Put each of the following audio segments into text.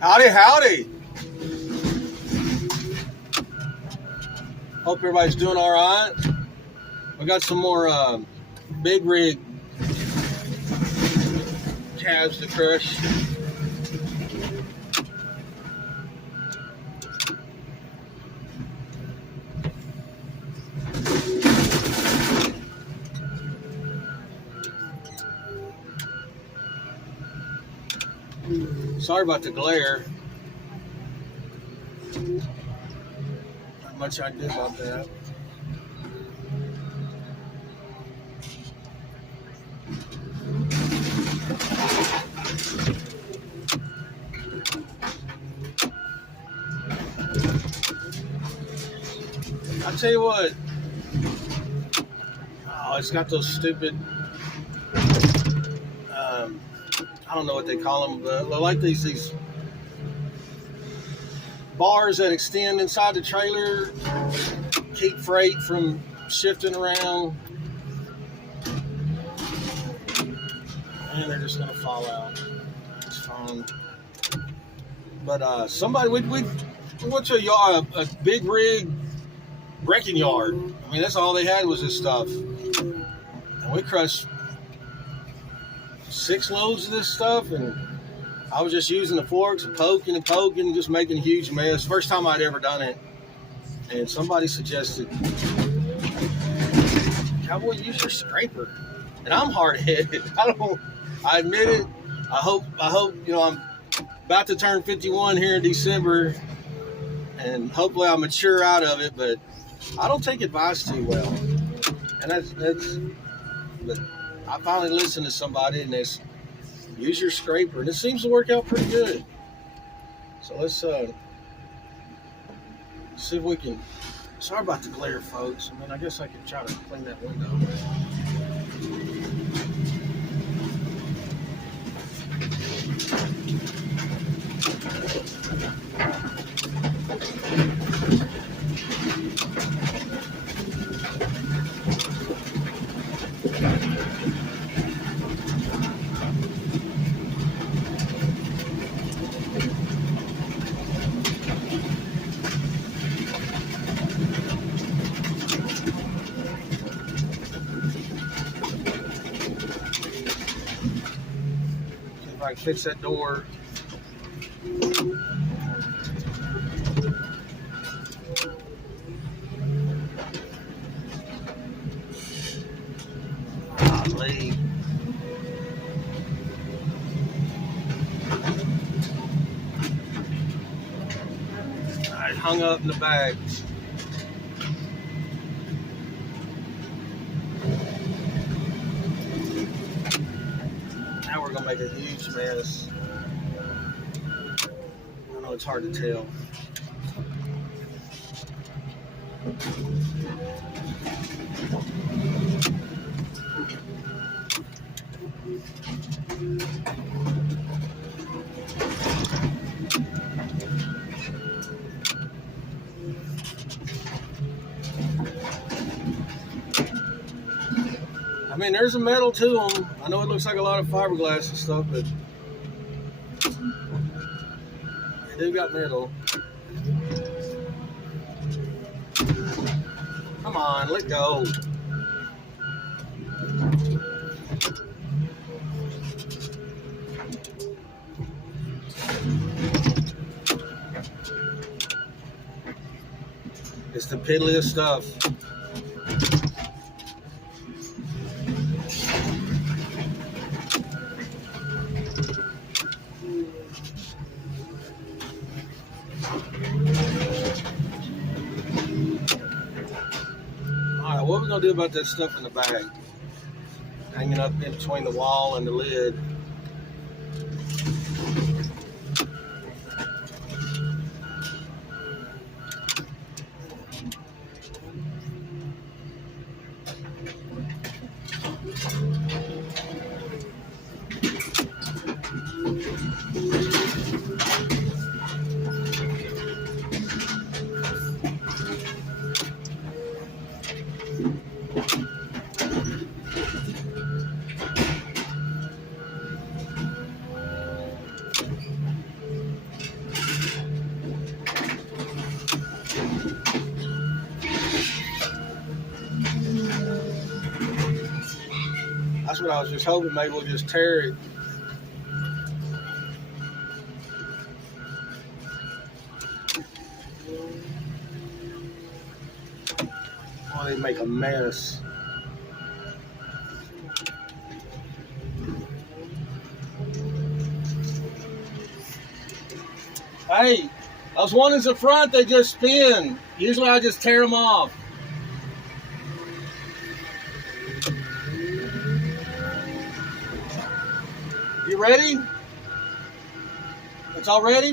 Howdy, howdy. Hope everybody's doing all right. We got some more big rig calves to crush. Sorry about the glare. Not much I can do about that. I'll tell you what. Oh, it's got those stupid. I don't know what they call them, but they're like these bars that extend inside the trailer, keep freight from shifting around, and they're just gonna fall out. It's fine. But somebody we went to a big rig wrecking yard. I mean, that's all they had was this stuff, and we crushed 6 loads of this stuff, and I was just using the forks and poking, just making a huge mess. First time I'd ever done it, and somebody suggested, "Cowboy, use your scraper." And I'm hard-headed. I admit it. I hope. I'm about to turn 51 here in December, and hopefully I'll mature out of it. But I don't take advice too well, and that's. But I finally listened to somebody, and they use your scraper, and it seems to work out pretty good. So let's see if we can. Sorry about the glare, folks. I mean, I guess I could try to clean that window. If I can fix that door. Golly. I hung up in the bags. Now we're gonna make a huge mess. I know it's hard to tell. I mean, there's a metal to them. I know it looks like a lot of fiberglass and stuff, but they do got metal. Come on, let go. It's the piddliest stuff. Alright, what are we going to do about that stuff in the bag? hanging up in between the wall and the lid. That's what I was just hoping. Maybe we'll just tear it. Oh, they make a mess. Hey, those ones in the front, they just spin. Usually I just tear them off. You ready? It's all ready?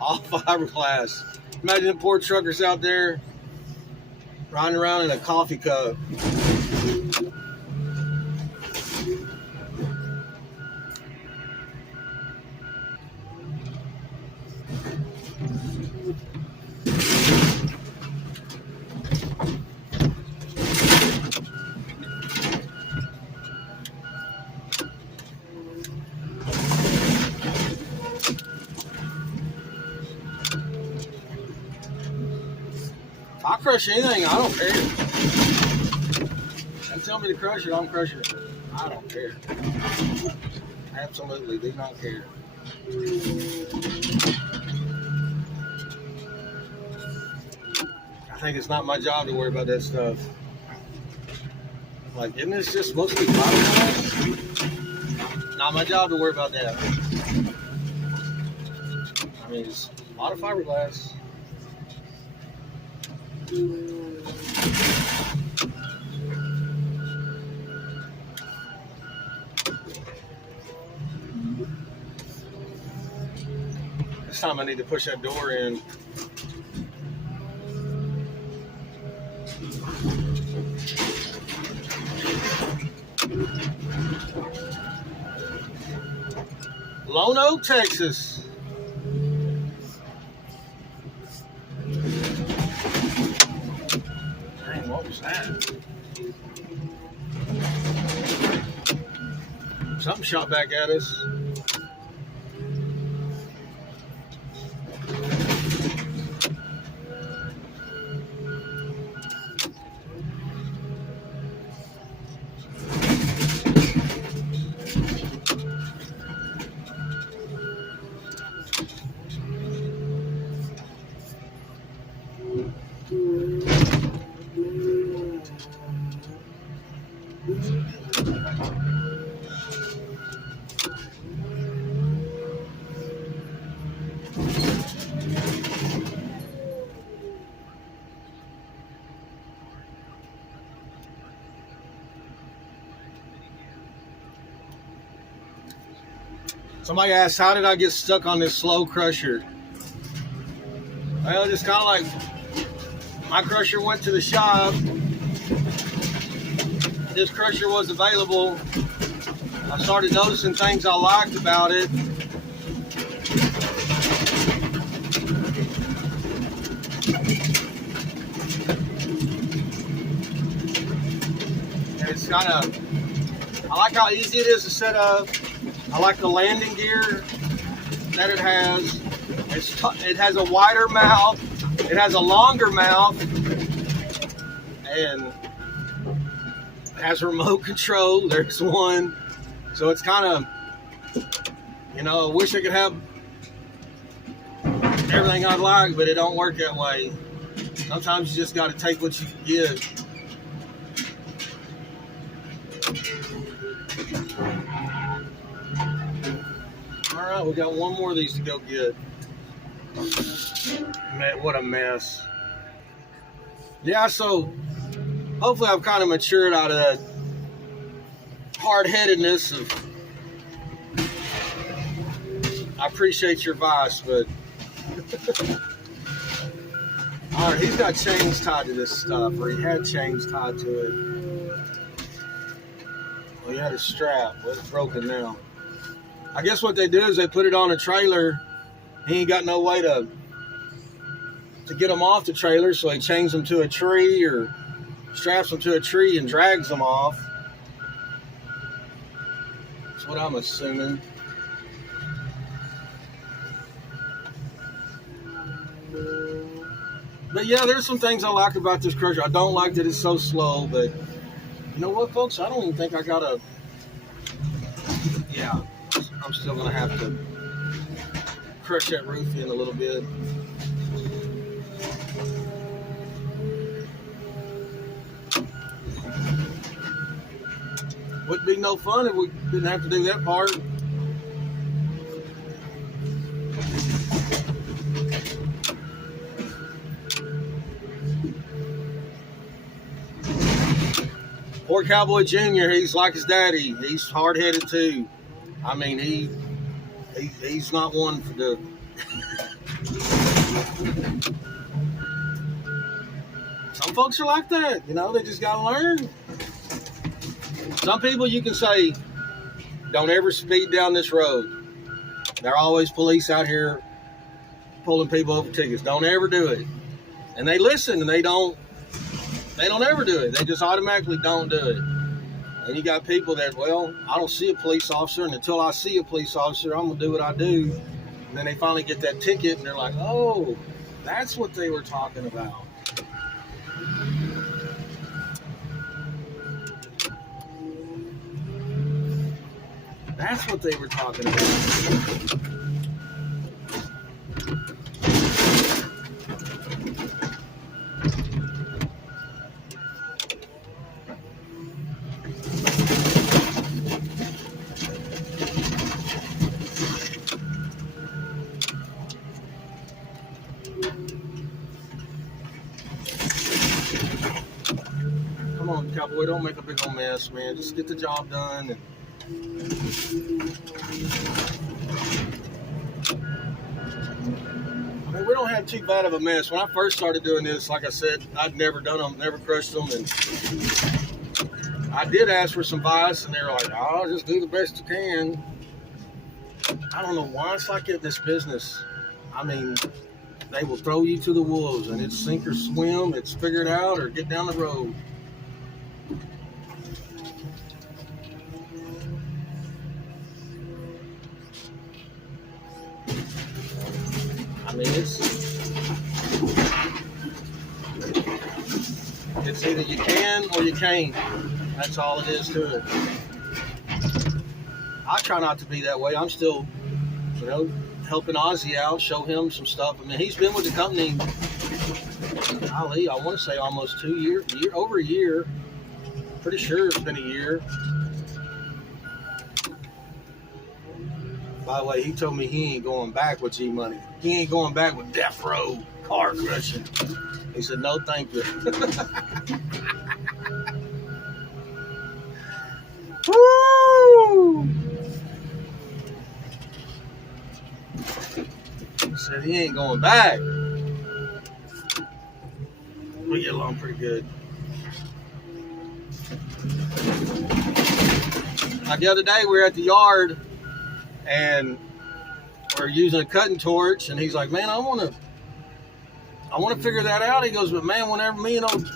All fiberglass. Imagine the poor truckers out there riding around in a coffee cup. If I crush anything, I don't care. They tell me to crush it, I'm crushing it. I don't care. Absolutely do not care. I think it's not my job to worry about that stuff. Like, isn't this just supposed to be fiberglass? Not my job to worry about that. I mean, it's a lot of fiberglass. This time I need to push that door in. Lone Oak, Texas. Dang, what was that? Something shot back at us. Somebody asked, how did I get stuck on this slow crusher? Well, just kind of like my crusher went to the shop. This crusher was available. I started noticing things I liked about it. And it's kind of, I like how easy it is to set up. I like the landing gear that it has. It has a wider mouth. It has a longer mouth. And it has remote control. There's one. So it's kind of, you know, I wish I could have everything I'd like, but it don't work that way. Sometimes you just got to take what you can get. All right, we got one more of these to go get. Man, what a mess. Yeah, so hopefully I've kind of matured out of that hard-headedness of I appreciate your advice, but all right, he's got chains tied to this stuff, or he had chains tied to it. Well, he had a strap. Well, it's broken now. I guess what they do is they put it on a trailer. He ain't got no way to get them off the trailer, so he chains them to a tree or straps them to a tree and drags them off. That's what I'm assuming. But yeah, there's some things I like about this crusher. I don't like that it's so slow, but you know what, folks? I don't even think I gotta. Yeah, I'm still gonna have to crush that roof in a little bit. Wouldn't be no fun if we didn't have to do that part. Poor Cowboy Jr., he's like his daddy. He's hard-headed too. I mean, he's not one for the... Some folks are like that, you know, they just gotta learn. Some people you can say, don't ever speed down this road. There are always police out here pulling people over tickets. Don't ever do it. And they listen and they don't ever do it. They just automatically don't do it. And you got people that, well, I don't see a police officer, and until I see a police officer, I'm going to do what I do. And then they finally get that ticket, and they're like, oh, that's what they were talking about. That's what they were talking about. Come on, Cowboy, don't make a big old mess, man. Just get the job done. And I mean, we don't have too bad of a mess. When I first started doing this, like I said, I'd never done them, never crushed them, and I did ask for some advice, and they were like, "Oh, just do the best you can." I don't know why it's like it in this business. I mean, they will throw you to the wolves, and it's sink or swim. It's figure it out or get down the road. I mean, it's either you can or you can't. That's all it is to it. I try not to be that way. I'm still, you know, helping Ozzy out, show him some stuff. I mean, he's been with the company, golly, I want to say almost 2 years, over a year. Pretty sure it's been a year. By the way, he told me he ain't going back with G-Money. He ain't going back with Death Row car crushing. He said, no, thank you. Woo! He said he ain't going back. We get along pretty good. Like the other day, we were at the yard, and we're using a cutting torch, and he's like, man, I want to figure that out. He goes, but man, whenever me and old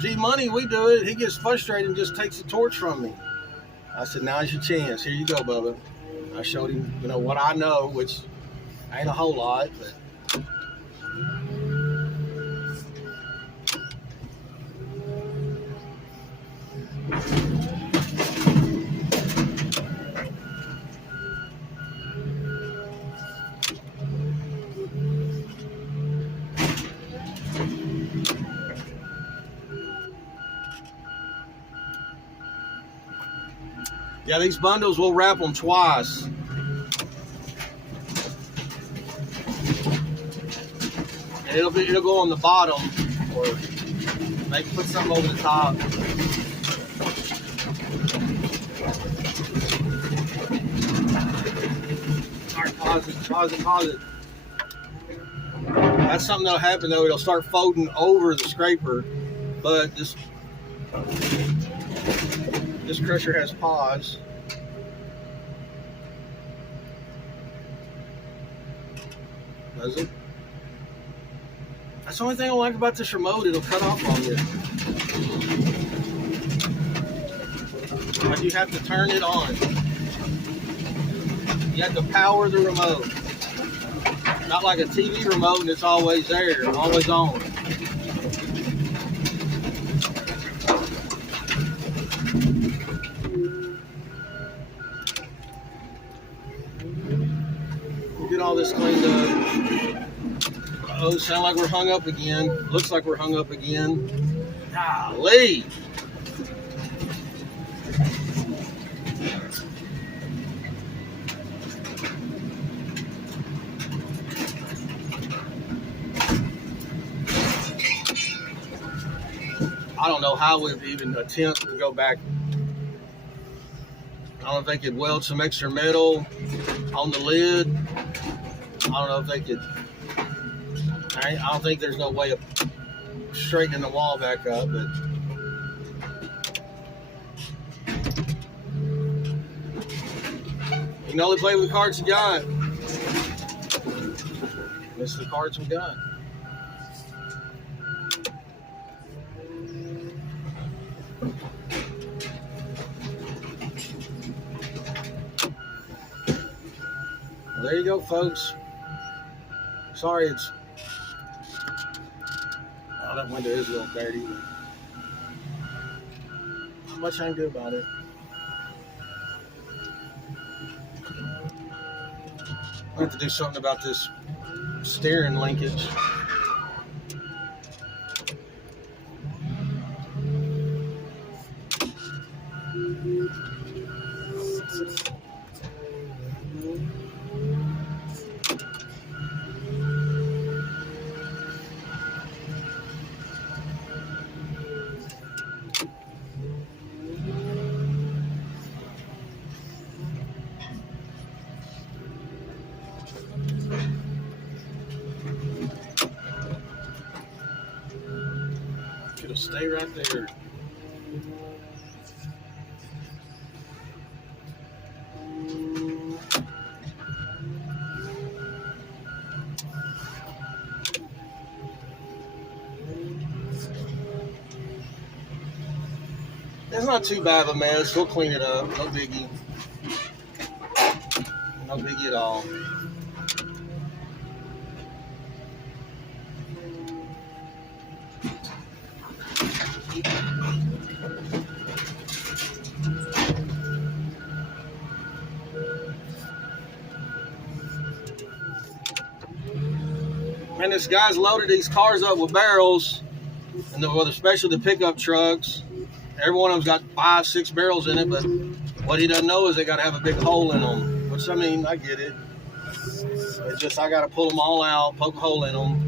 G-Money, we do it, he gets frustrated and just takes the torch from me. I said, now's your chance. Here you go, Bubba. I showed him, you know, what I know, which ain't a whole lot, but Yeah, these bundles, we'll wrap them twice. And it'll go on the bottom, or maybe put something over the top. All right, pause it. That's something that'll happen though. It'll start folding over the scraper, but this crusher has pause. Does it? That's the only thing I like about this remote. It'll cut off on you. But you have to turn it on. You have to power the remote. Not like a TV remote and it's always there, always on. We'll get all this cleaned up. Oh, sound like we're hung up again. Looks like we're hung up again. Golly. I don't know how we'd even attempt to go back. I don't know if they could weld some extra metal on the lid. I don't know if they could. I don't think there's no way of straightening the wall back up, but you can only play with the cards you got. That's the cards we got. Well, there you go, folks. Sorry, it's. Oh, that window is a little dirty, but not much I can do about it. I have to do something about this steering linkage. It'll stay right there. It's not too bad of a mess. We'll clean it up. No biggie. No biggie at all. Man, this guy's loaded these cars up with barrels, and especially the pickup trucks. Every one of them's got 5, 6 barrels in it, but what he doesn't know is they got to have a big hole in them. Which, I mean, I get it. It's just I got to pull them all out, poke a hole in them.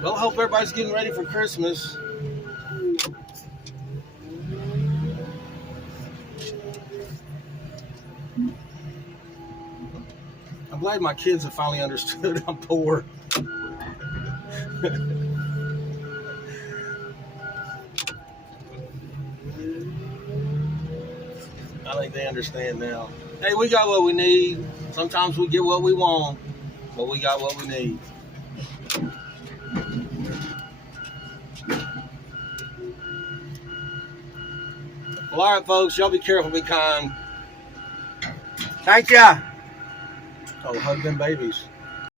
Well, I hope everybody's getting ready for Christmas. I'm glad my kids have finally understood I'm poor. I think they understand now. Hey, we got what we need. Sometimes we get what we want, but we got what we need. Well, all right, folks, y'all be careful, be kind. Thank ya. Oh, hug them babies.